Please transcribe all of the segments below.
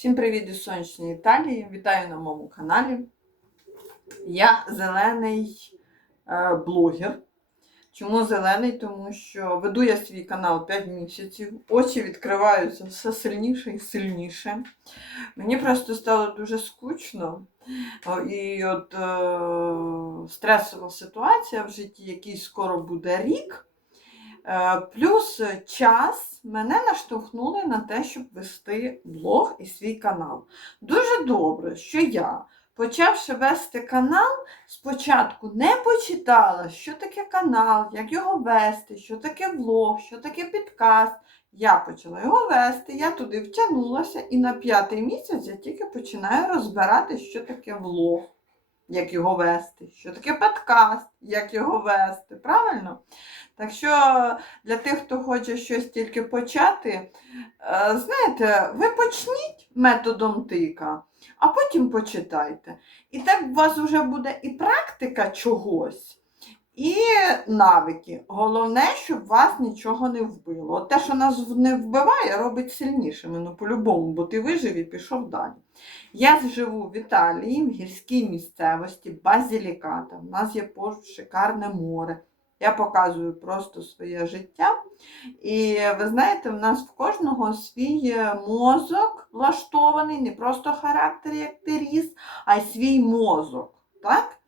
Всім привіт із сонячної Італії! Вітаю на моєму каналі. Я зелений е, блогер. Чому зелений? Тому що веду я свій канал 5 місяців, очі відкриваються все сильніше і сильніше. Мені просто стало дуже скучно. І от е, стресова ситуація в житті, який скоро буде рік. Е, Плюс час мене наштовхнули на те, щоб вести блог і свій канал. Дуже добре, що я, почавши вести канал, спочатку не почитала, що таке канал, як його вести, що таке влог, що таке підкаст. Я почала його вести, я туди втягнулася, і на п'ятий місяць я тільки починаю розбирати, що таке влог, як його вести, що таке подкаст, як його вести. Правильно? Так що для тих, хто хоче щось тільки почати, е, знаєте, ви почніть методом тика, а потім почитайте. І так у вас вже буде і практика чогось, і навики. Головне, щоб вас нічого не вбило. От те, що нас не вбиває, робить сильнішими, ну по-любому, бо ти вижив і пішов далі. Я живу в Італії, в гірській місцевості, Базіліката. У нас є поруч шикарне море. Я показую просто своє життя. І ви знаєте, в нас в кожного свій мозок влаштований, не просто характер, як ти ріс, а й свій мозок. Так?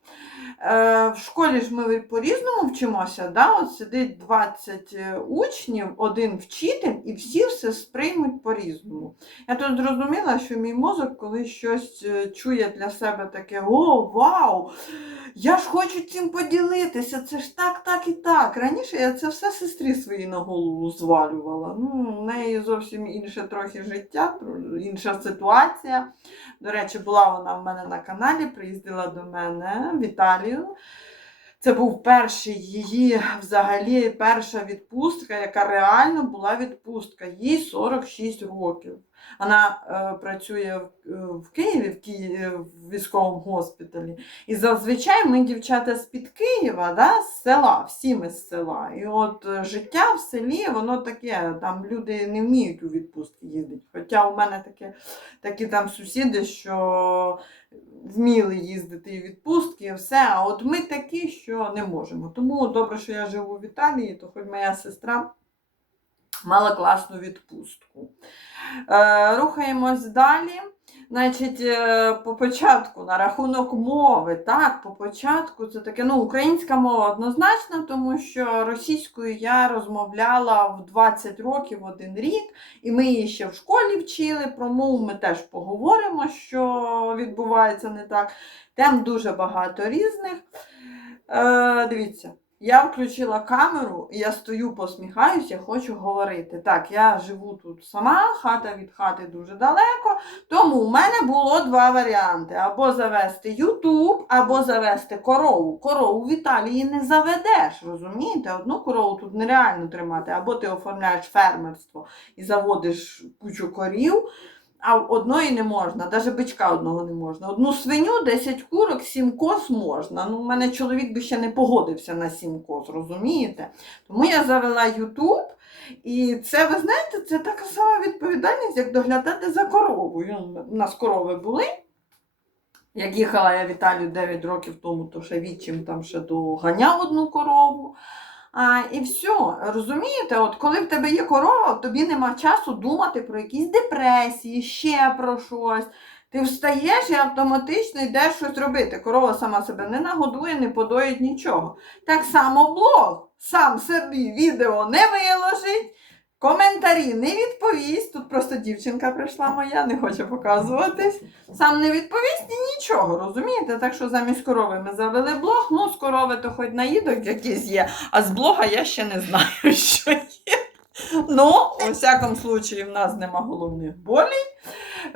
Е, в школі ж ми по-різному вчимося. Да? От сидить 20 учнів, один вчитель, і всі все сприймуть по-різному. Я тут зрозуміла, що мій мозок, коли щось е, чує для себе таке: о, вау! Я ж хочу цим поділитися, це ж так, так і так. Раніше я це все сестрі своїй на голову звалювала. Ну, в неї зовсім інше трохи життя, інша ситуація. До речі, була вона в мене на каналі, приїздила до мене в Італію. Це був перший її взагалі перша відпустка, яка реально була відпустка. Їй 46 років. Вона е, працює в, е, в Києві, в, Ки... в військовому госпіталі. І зазвичай ми, дівчата з-під Києва, да, з села, всі ми з села. І от е, життя в селі, воно таке, там люди не вміють у відпустки їздити. Хоча у мене таке, такі там сусіди, що вміли їздити і відпустки, і все. А от ми такі, що не можемо. Тому добре, що я живу в Італії, то хоч моя сестра мала класну відпустку. Е, рухаємось далі. Значить, е, по початку, на рахунок мови, так, по початку це таке, ну, українська мова однозначно, тому що російською я розмовляла в 20 років один рік, і ми її ще в школі вчили. Про мову ми теж поговоримо, що відбувається не так. Тем дуже багато різних. Е, дивіться. Я включила камеру, я стою, посміхаюся, хочу говорити. Так, я живу тут сама, хата від хати дуже далеко. Тому у мене було два варіанти: або завести Ютуб, або завести корову. Корову в Італії не заведеш, розумієте? Одну корову тут нереально тримати, або ти оформляєш фермерство і заводиш кучу корів. А одної не можна, навіть бичка одного не можна. Одну свиню, 10 курок, 7 коз можна. Ну, у мене чоловік би ще не погодився на 7 коз, розумієте? Тому я завела Ютуб, і це, ви знаєте, це така сама відповідальність, як доглядати за коровою. У нас корови були. Як їхала я в Італію 9 років тому, то ще відчим там ще доганяв одну корову. А, і все, розумієте, от коли в тебе є корова, тобі нема часу думати про якісь депресії, ще про щось. Ти встаєш і автоматично йдеш щось робити. Корова сама себе не нагодує, не подоїть нічого. Так само блог сам собі відео не виложить, коментарі не відповість. Тут просто дівчинка прийшла моя, не хоче показуватись. Сам не відповість і нічого, розумієте? Так що замість корови ми завели блог. Ну, з корови то хоч наїдок якийсь є, а з блога я ще не знаю, що є. Ну, у всякому случаї, в нас нема головних болей.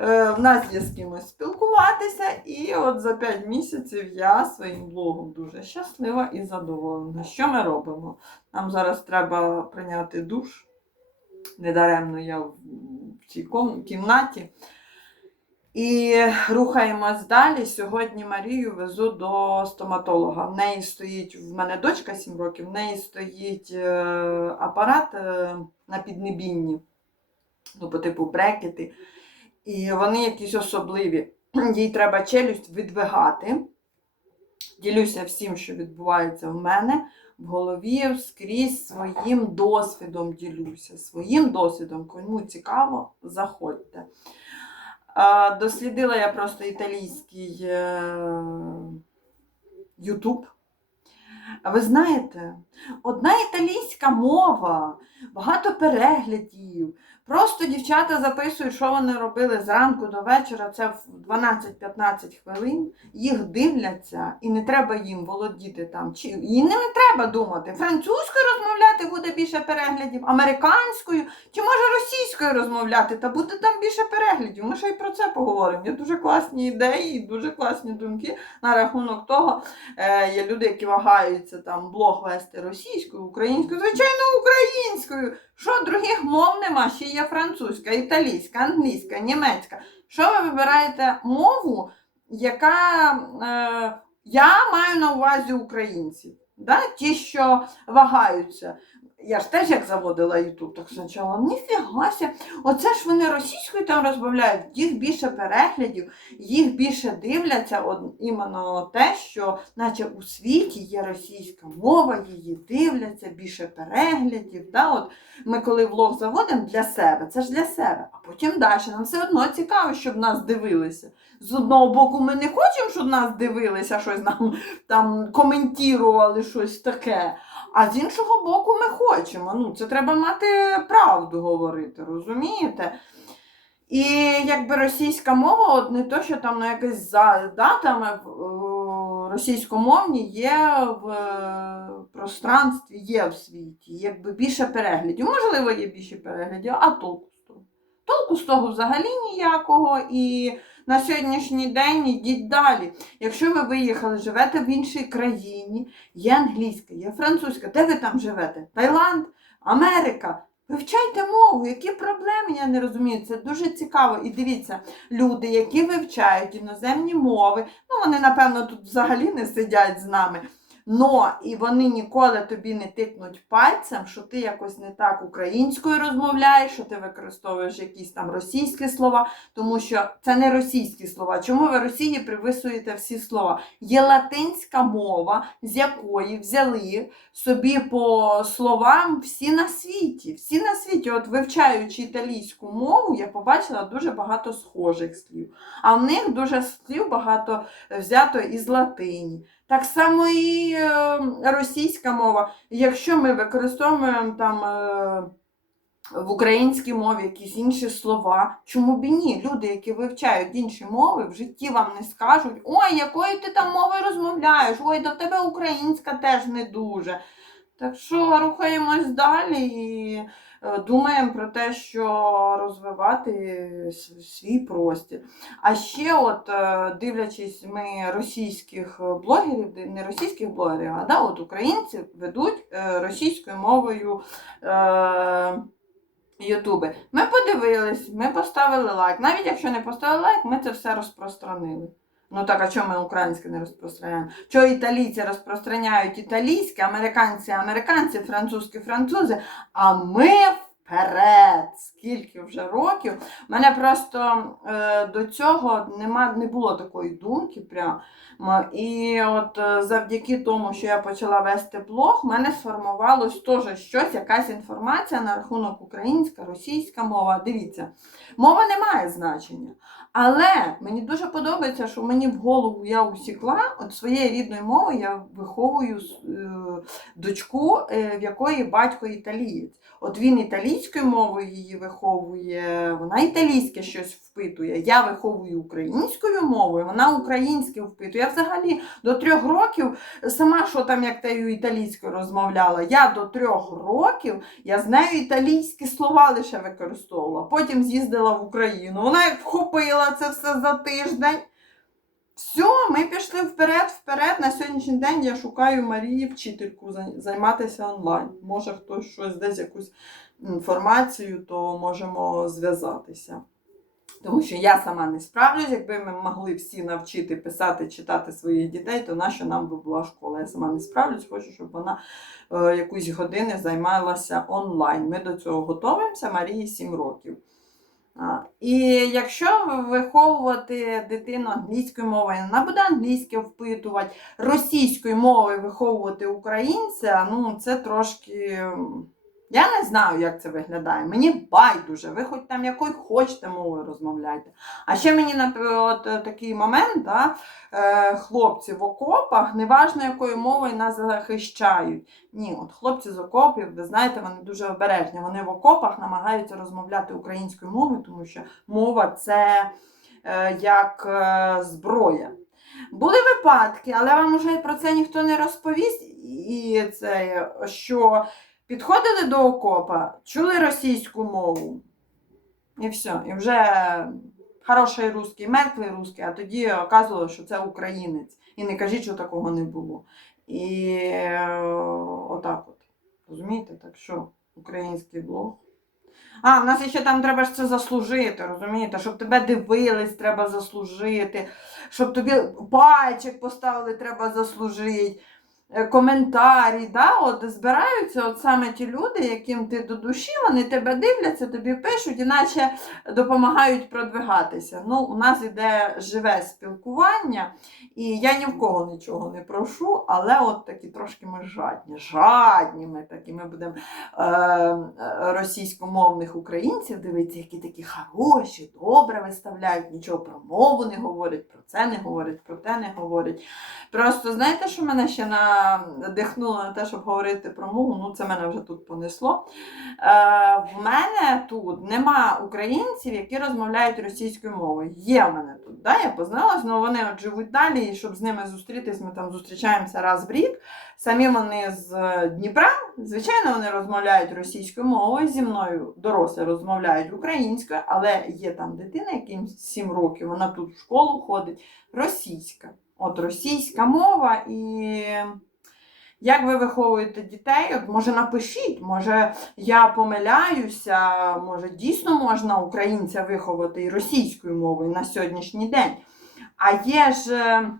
Е, в нас є з кимось спілкуватися, і от за 5 місяців я своїм блогом дуже щаслива і задоволена. Що ми робимо? Нам зараз треба прийняти душ. Недаремно я в цій кімнаті. І рухаємось далі. Сьогодні Марію везу до стоматолога. В неї стоїть, в мене дочка 7 років, в неї стоїть е, апарат е, на піднебінні, ну, по типу брекети. І вони якісь особливі. Їй треба челюсть відвигати. Ділюся всім, що відбувається в мене в голові, скрізь своїм досвідом ділюся. Своїм досвідом, кому цікаво, заходьте. Дослідила я просто італійський YouTube. Ютуб. А ви знаєте, одна італійська мова, багато переглядів. Просто дівчата записують, що вони робили зранку до вечора. Це в 12-15 хвилин. Їх дивляться, і не треба їм володіти там. Чи і не треба думати. Французькою розмовляти буде більше переглядів, американською чи може російською розмовляти, та буде там більше переглядів. Ми ще й про це поговоримо. Є дуже класні ідеї, дуже класні думки на рахунок того. Е, є люди, які вагаються там блог вести російською, українською, звичайно, українською. Що других мов нема? Ще є французька, італійська, англійська, німецька. Що ви вибираєте мову, яка е, я маю на увазі українців? Да? Ті, що вагаються. Я ж теж як заводила Ютуб, так спочатку, ніфігася. Оце ж вони російською там розмовляють, їх більше переглядів, їх більше дивляться от, іменно те, що наче у світі є російська мова, її дивляться, більше переглядів. Да? От ми коли влог заводимо для себе, це ж для себе. А потім далі. Нам все одно цікаво, щоб нас дивилися. З одного боку, ми не хочемо, щоб нас дивилися, щось нам там коментували щось таке. А з іншого боку, ми хочемо. Ну, це треба мати правду говорити, розумієте? І якби російська мова, от не то, що там на якесь за датами в- е, російськомовні є в е, пространстві, є в світі, якби більше переглядів. Можливо, є більше переглядів, а толку з того? Толку з того взагалі ніякого. І на сьогоднішній день йдіть далі. Якщо ви виїхали, живете в іншій країні, є англійська, є французька, де ви там живете? Таїланд, Америка. Вивчайте мову, які проблеми, я не розумію. Це дуже цікаво. І дивіться, люди, які вивчають іноземні мови, ну вони, напевно, тут взагалі не сидять з нами. Но і вони ніколи тобі не тикнуть пальцем, що ти якось не так українською розмовляєш, що ти використовуєш якісь там російські слова, тому що це не російські слова. Чому ви Росії привисуєте всі слова? Є латинська мова, з якої взяли собі по словам всі на світі. Всі на світі, от вивчаючи італійську мову, я побачила дуже багато схожих слів. А в них дуже слів багато взято із латині. Так само і е, російська мова. Якщо ми використовуємо там е, в українській мові якісь інші слова, чому б і ні? Люди, які вивчають інші мови, в житті вам не скажуть, ой, якою ти там мовою розмовляєш, ой, до тебе українська теж не дуже. Так що рухаємось далі і думаємо про те, що розвивати свій простір. А ще, от е, дивлячись, ми російських е, блогерів, не російських блогерів, а да, от українці ведуть е, російською мовою. Е, Ютуби. Ми подивились, ми поставили лайк. Навіть якщо не поставили лайк, ми це все розпространили. Ну так, а чому ми українське не розпространяємо? Чого італійці розпространяють італійське, американці, американці, французькі, французи, а ми вперед! Скільки вже років? У мене просто е, до цього нема, не було такої думки. Прям. М, І от е, завдяки тому, що я почала вести блог, в мене сформувалось теж щось, якась інформація на рахунок українська, російська мова. Дивіться, мова не має значення. Але мені дуже подобається, що мені в голову я усікла от своєї рідної мови я виховую е, дочку, е, в якої батько італієць. От він італійською мовою її виховує, вона італійське щось впитує. Я виховую українською мовою, вона українське впитує. Я взагалі до трьох років сама що там як тею італійською розмовляла. Я до трьох років я з нею італійські слова лише використовувала. Потім з'їздила в Україну. Вона як вхопила це все за тиждень. Все, ми пішли вперед, вперед. На сьогоднішній день я шукаю Марії вчительку займатися онлайн. Може хтось щось десь якусь інформацію, то можемо зв'язатися. Тому що я сама не справлюсь, якби ми могли всі навчити писати, читати своїх дітей, то нащо нам би була школа? Я сама не справлюсь, хочу, щоб вона е, якусь години займалася онлайн. Ми до цього готуємося, Марії 7 років. І якщо виховувати дитину англійською мовою, вона буде англійське впитувати, російською мовою виховувати українця, ну це трошки. Я не знаю, як це виглядає. Мені байдуже, ви хоч там якою хочете мовою розмовляйте. А ще мені от, е, такий момент, да, е, хлопці в окопах, неважно якою мовою нас захищають. Ні, от хлопці з окопів, ви знаєте, вони дуже обережні. Вони в окопах намагаються розмовляти українською мовою, тому що мова це е, як зброя. Були випадки, але вам уже про це ніхто не розповість. І це, що підходили до окопа, чули російську мову. І все. І вже хороший русський, мертвий русський, а тоді оказувалося, що це українець. І не кажіть, що такого не було. І е, отак от. Розумієте? Так що український блог. А, в нас ще там треба ж це заслужити, розумієте? Щоб тебе дивились, треба заслужити. Щоб тобі пальчик поставили, треба заслужити. Е, Коментарі, да? от збираються от саме ті люди, яким ти до душі, вони тебе дивляться, тобі пишуть, іначе допомагають продвигатися. Ну, у нас іде живе спілкування, і я ні в кого нічого не прошу, але от такі трошки ми жадні. Жадні ми такі. Ми будемо е, е, російськомовних українців дивитися, які такі хороші, добре виставляють, нічого про мову не говорять, про це не говорять, про те не говорять. Просто знаєте, що мене ще надихнуло на те, щоб говорити про мову? Ну, це мене вже тут понесло. Е, в мене тут нема українців, які розмовляють російською мовою. Є в мене тут. Да? Я позналась, але вони от живуть далі, і щоб з ними зустрітись, ми там зустрічаємося раз в рік. Самі вони з е, Дніпра, звичайно, вони розмовляють російською мовою. Зі мною дорослі розмовляють українською, але є там дитина, яким 7 років, вона тут в школу ходить, російська. От російська мова і. Як ви виховуєте дітей? От, може, напишіть, може, я помиляюся, може, дійсно можна українця виховати і російською мовою на сьогоднішній день. А є ж, е,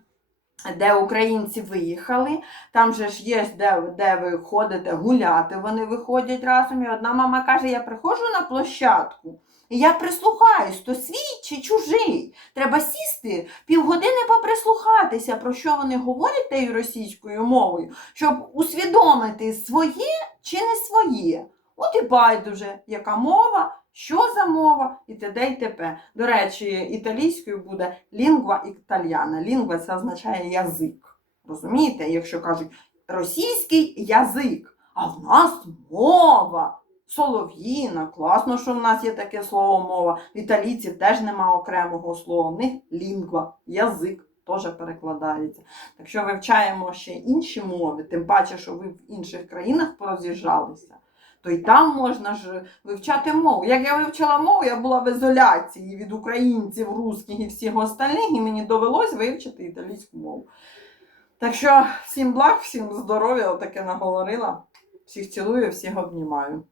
де українці виїхали, там же ж є, де, де ви ходите гуляти, вони виходять разом. І одна мама каже: я приходжу на площадку. Я прислухаюсь, то свій чи чужий. Треба сісти півгодини поприслухатися, про що вони говорять тією російською мовою, щоб усвідомити своє чи не своє. От і байдуже, яка мова, що за мова, і т.д. і т.п. До речі, італійською буде лінгва італіана. Лінгва це означає язик. Розумієте, якщо кажуть російський язик, а в нас мова. Солов'їна, класно, що в нас є таке слово мова. В італійців теж нема окремого слова. В них лінгва, язик теж перекладається. Так що вивчаємо ще інші мови, тим паче, що ви в інших країнах пороз'їжджалися, то й там можна ж вивчати мову. Як я вивчила мову, я була в ізоляції від українців, русських і всіх остальних, і мені довелось вивчити італійську мову. Так що всім благ, всім здоров'я, отаке наговорила. Всіх цілую, всіх обнімаю.